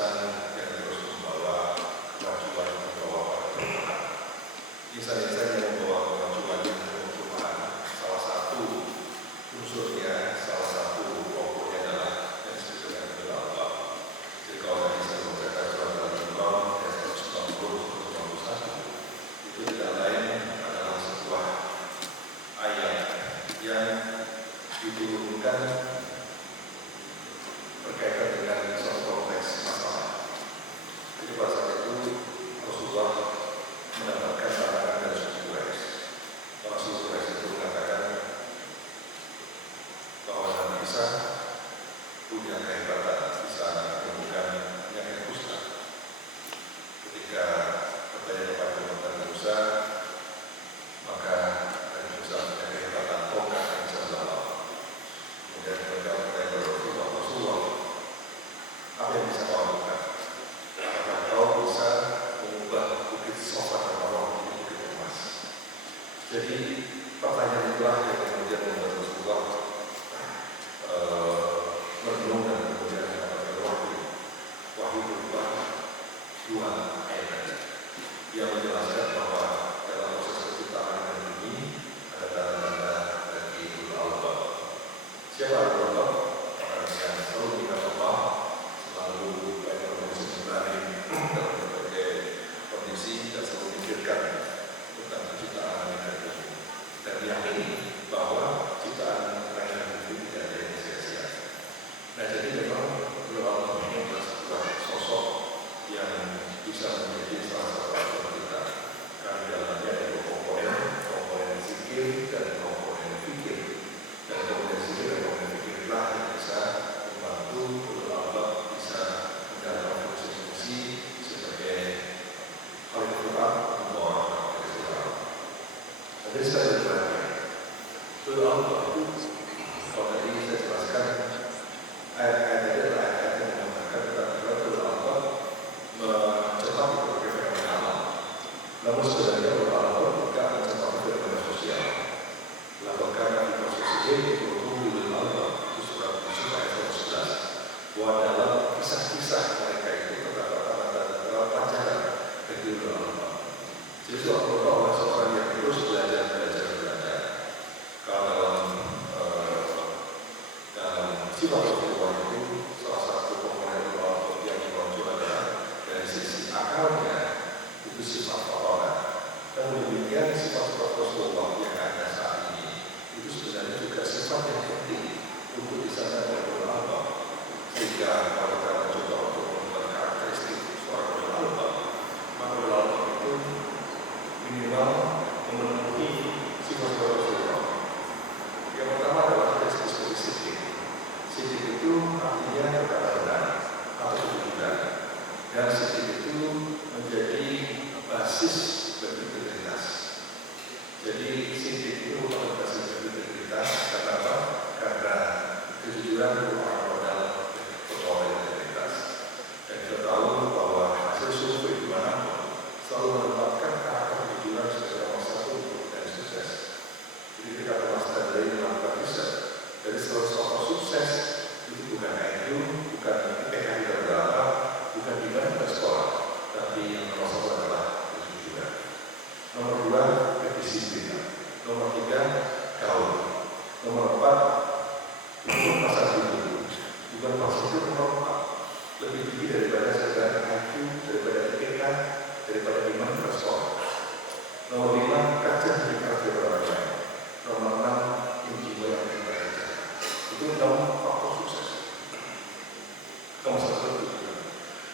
insan yang terus membawa kemajuan, membawa perubahan. Insan-insan yang membawa kemajuan dan perubahan, salah satu unsurnya, salah satu pokoknya adalah yang disebut dengan Allah. Jadi kalau tadi saya membaca surat Al-Imran ayat 190-191, itu tidak lain adalah sebuah ayat yang diturunkan berkaitan dengan suatu konteks masalah. Jadi pada saat itu Rasulullah mendapatkan larangan dari suku Quraisy. Kalau suku Quraisy itu mengatakan bahwa Nabi Isa punya kehebatan, bisa menemukan penyakit kusta. Ketika bertanya kepada Nabi Musa, maka Nabi Musa punya kehebatan tongkat yang bisa melawan. Kemudian mereka bertanya kepada Rasulullah, apa yang bisa kau lakukan? Apakah kau bisa mengubah bukit Safa dan Marwah menjadi bukit emas? Jadi pertanyaan itulah yang kemudian membuat Rasulullah merenung dan kemudian mendapatkan wahyu berupa dua ayat yang menjelaskan bahwa dalam proses penciptaan ini ada tanda-tanda dari Idul Adha. Siapa Idul Adha? Orang yang selalu mengingat Allah, selalu baik kondisi Ibrahim dalam berbagai kondisi dan selalu memikirkan tentang penciptaan langit dan bumi dan meyakini bahwa ciptaan langit dan bumi tidak ada yang sia-sia. Nah, jadi memang Allah ini adalah sebuah sosok yang bisa menjadi salah satu alat kita karena dalamnya ada komponen zikir dan komponen fikir, dan komponen zikir dan komponen fikirlah yang bisa membantu Allah bisa menjalankan fungsi-fungsi sebagai Al-Quran membawa orang ke Islam. Jadi saya bertanya, Allah itu kalau tadi saya jelaskan ayat-ayat itu adalah ayat yang mengatakan tentang Allah mencetak berbagai fenomena alam. Namun sebenarnya Allah tidak mencetak fenomena sosial. Lakukan di proses ini untuk Allah itu surat Yusuf ayat 11. Bahwa dalam kisah-kisah mereka itu terdapat tanda-tanda pelajaran dari Allah. Jadi seorang seorang yang terus belajar. Kalau dalam sifat Rasulullah itu salah satu komponen Allah yang muncul adalah dari sisi akalnya itu sifat Allah. Dan demikian sifat-sifat Rasulullah yang ada saat ini itu sebenarnya juga sifat yang penting untuk disadari oleh Allah. Sehingga kalau kita mencoba untuk membuat karakteristik seorang Allah, maka Allah itu minimal memenuhi sifat-sifat Rasulullah. Yang pertama adalah karakteristik sidik. Sidik itu artinya benar-benar atau kejujuran. Dan sidik itu menjadi basis bagi integritas. Jadi sidik itu merupakan basis bagi integritas. Kenapa? Karena kejujuran merupakan modal persoalan integritas. Dan kita tahu bahwa hasil survei di mana selalu menempatkan karakter kejujuran sebagai nomor satu dan sukses. Jadi kita termasuk dari melakukan riset dari salah satu sukses itu bukan IQ, bukan IPK tidak berapa, bukan di mana kita sekolah, tapi yang nomor satu adalah kejujuran. Nomor dua, kedisiplinan. Nomor tiga, gaul. Nomor empat, untuk pasar hidup. Bukan pasar hidup nomor empat, lebih tinggi daripada sekedar IQ, daripada IPK, daripada di mana kita sekolah. Nomor lima, kerja di karakter orang lain. Nomor 6, jiwa yang kita kerja. Itu nomor faktor sukses. Nomor satu itu.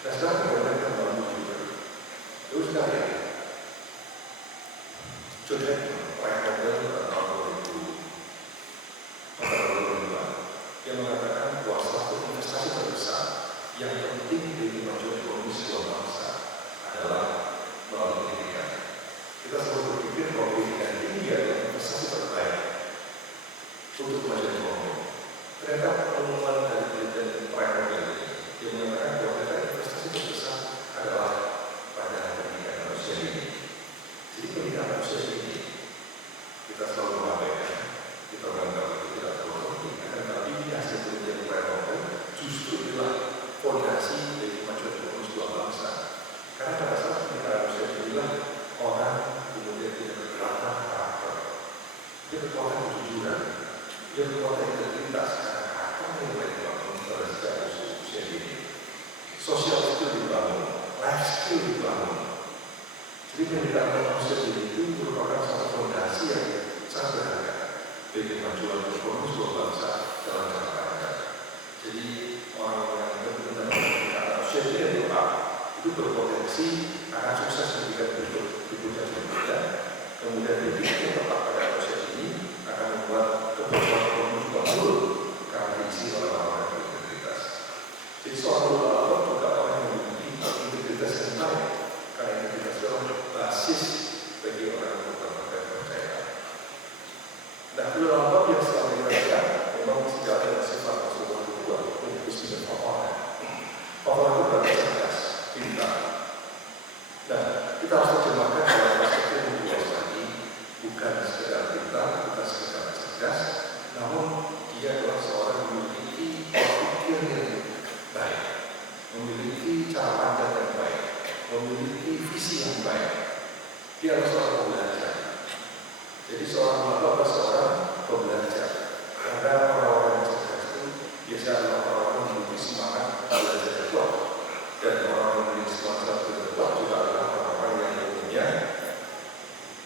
Dan sekarang kita bangun juga. Terus sekalian, sudah proyek model pada tahun 2002 yang mengatakan bahwa satu investasi terbesar yang penting bagi kemajuan ekonomi sebuah bangsa adalah melalui pendidikan. Kita selalu berpikir bahwa pendidikan tinggi adalah investasi terbaik untuk kemajuan ekonomi. Ternyata pengumuman dari penelitian proyek model ini yang mengatakan bahwa ternyata investasi terbesar adalah pada pendidikan manusia ini. Jadi pendidikan manusia ini kita selalu mengabaikan, kita menganggap itu tidak terlalu penting. Akan tetapi hasil penelitian proyek model justru adalah fondasi dari kemajuan yang dikatakan manusia itu merupakan satu fondasi yang sangat berharga bagi kemajuan ekonomi sebuah bangsa dalam jangka panjang. Jadi orang-orang yang benar-benar mengatakan manusia yang tepat itu berpotensi akan sukses ketika berikutnya berbeda. Kemudian titik yang tepat pada manusia ini akan membuat kebutuhan ekonomi juga turun karena diisi oleh orang-orang yang berintegritas. Jadi soal juga orang yang memiliki integritas yang baik, karena integritas itu adalah basis bagi orang yang percaya. Nah, ulama yang selama ini ada memang sejalan dengan sifat Rasulullah kedua, yaitu dengan paparan. Paparan itu berarti cerdas, pintar. Nah, kita harus terjemahkan dalam perspektif yang luas lagi, bukan sekedar pintar, bukan sekedar cerdas, namun dia adalah seorang yang memiliki pikir yang baik, memiliki cara pandang yang baik, memiliki visi yang baik. Dia adalah seorang pembelajar. Jadi seorang ulama adalah seorang pembelajar. Karena orang-orang yang cerdas itu biasanya adalah orang-orang yang memiliki semangat belajar yang kuat. Dan orang-orang yang memiliki semangat belajar yang kuat juga adalah orang-orang yang umumnya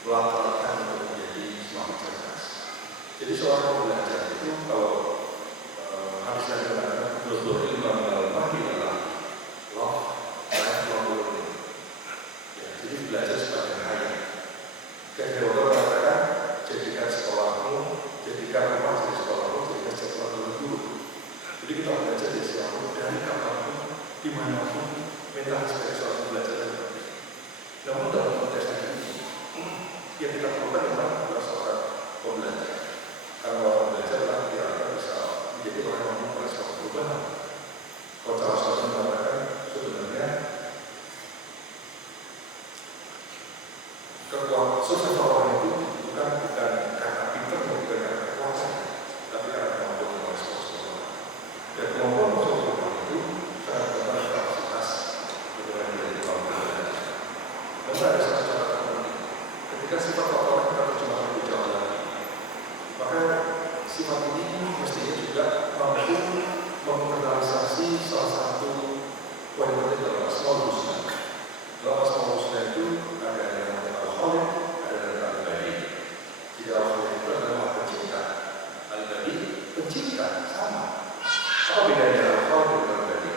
melakukan untuk menjadi semakin cerdas. Jadi seorang pembelajar itu kalau harusnya dikatakan betul-betul ilmu mengalami adalah lifelong learning. Ya, jadi belajar sepanjang hayat. Kayak dokter mengatakan, jadikan sekolahmu, jadikan rumah jadi sekolahmu, jadikan sekolah dulu. Jadi kita belajar di sekolahmu dari kapanpun, dimanapun, mental sebagai seorang belajar dan berbeda. Namun dalam konteks ini, yang kita perlukan memang adalah seorang pembelajar. Karena orang belajar adalah kira-kira bisa menjadi orang yang merespon perubahan. Kalau cara saya mengatakan sebenarnya kekuatan sukses orang itu bukan karena pintar, bukan karena kekuasaan, tapi karena kemampuan merespon perubahan. Dan kemampuan merespon perubahan itu sangat bergantung pada kapasitas kemudian menjadi kemampuan belajar. Namun ada satu catatan penting. Ketika sifat orang kita terjemahkan lebih jauh lagi, maka sifat ini mestinya juga mampu mengkapitalisasi salah satu poin penting dalam Asmaul Husna. Dalam Asmaul Husna itu ada yang namanya Al-Khaliq, ada yang namanya Al-Bari. Jadi Al-Khaliq itu adalah pencipta, Al-Bari pencipta, sama. Apa bedanya Al-Khaliq dengan Al-Bari?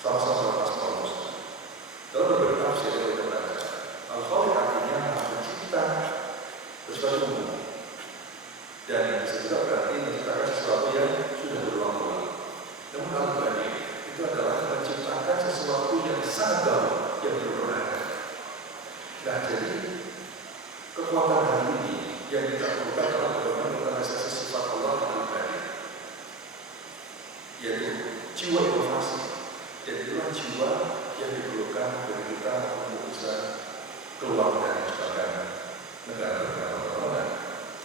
Sama-sama Asmaul Husna. Dalam beberapa tafsir yang kita baca, Al-Khaliq artinya pencipta bersesuatu umum. Dan bisa juga berarti menciptakan sesuatu yang sudah berulang-ulang. Namun Al-Bari itu adalah menciptakan sesuatu yang sangat baru, yang belum pernah ada. Nah, jadi kekuatan hari ini yang kita perlukan adalah bagaimana menganalisis sifat Allah Al-Bari, yaitu jiwa inovasi. Dan itulah jiwa yang diperlukan bagi kita untuk bisa keluar dari jebakan negara-negara berkembang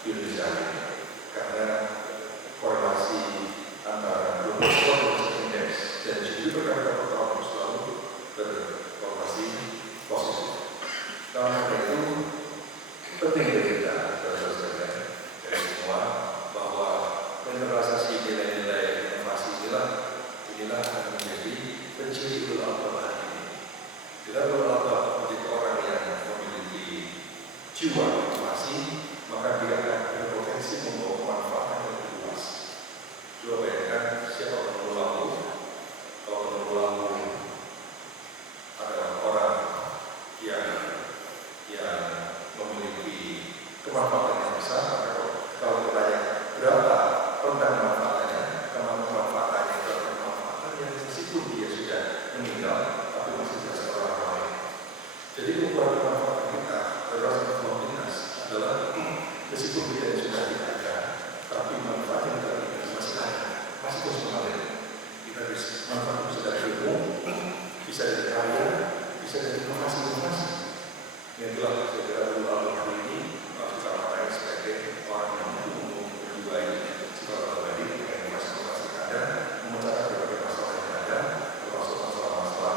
di Indonesia ini. Karena korelasi antara global growth index dan GDP per kapita per tahun selalu berkorelasi positif. Karena itu penting bagi kita saudara-saudara dari semua bahwa menerasasi nilai-nilai inovasi inilah akan menjadi pencuri ulama hari ini. Bila ulama menjadi orang yang memiliki jiwa inovasi, maka dia akan berpotensi membawa manfaat yang lebih luas. Coba bayangkan siapa penulamu, kalau penulamu adalah orang yang memiliki kemanfaatan yang besar, maka kalau ditanya berapa rentang manfaatnya, kemanfaatannya itu adalah kemanfaatan yang meskipun dia sudah meninggal, tapi masih bisa seorang lain. Jadi ukuran kemanfaatan kita berdasarkan komunitas adalah meskipun kita sudah tidak ada, tapi manfaat yang kita masih ada, masih terus mengalir. Kita bisa manfaat bisa dari ilmu, bisa dari karya, bisa dari inovasi-inovasi. Yang itulah saya kira ulama hari ini harus kita pakai sebagai orang yang menjiwai sifat Al-Bari dengan inovasi-inovasi yang ada, memecahkan berbagai masalah yang ada, termasuk masalah-masalah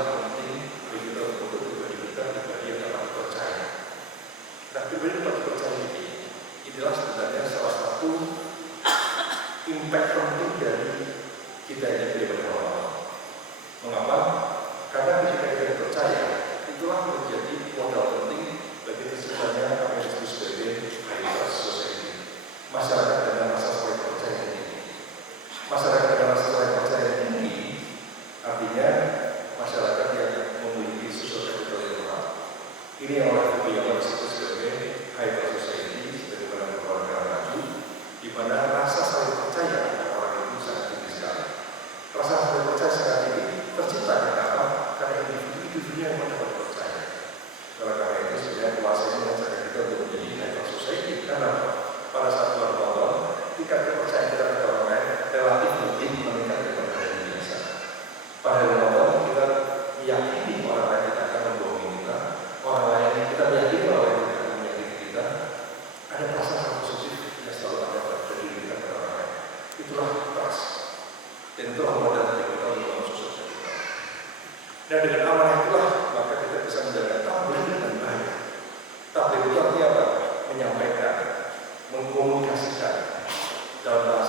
itulah penting bagi kita untuk pribadi yang dapat dipercaya. Nah, pribadi dapat dipercaya inilah sebenarnya salah satu impact penting dari kita ini pribadi orang. Mengapa? Karena ketika kita dipercaya, itulah menjadi modal penting bagi terciptanya apa yang disebut sebagai high trust society. Masyarakat dengan rasa saling percaya ini. Masyarakat dengan rasa saling percaya ini artinya masyarakat yang memiliki social capital yang kuat. Ini yang oleh disebut sebagai high trust society, sebagaimana beberapa maju, di mana rasa saling percaya antara orang itu sangat tinggi sekali. Rasa saling percaya sangat tinggi tercipta kenapa? Karena individu-individunya yang mendapat percaya. Karena itu sebenarnya kuasa ini mengajarkan kita untuk menjadi high trust society. Karena pada saat bulan Ramadan, tingkat kepercayaan kita kepada orang lain relatif lebih meningkat daripada hari biasa. Pada Ramadan kita meyakini orang lain tidak akan membohongi kita, orang lain kita meyakini orang lain tidak akan menyakiti kita. Ada perasaan positif yang selalu ada pada diri kita kepada orang lain. Itulah trust. Dan itulah modal yang kita dalam sosial kita. Dan dengan amanah itulah maka kita bisa menjaga tabligh dengan baik. Tabligh itu artinya apa? Menyampaikan, mengkomunikasikan dalam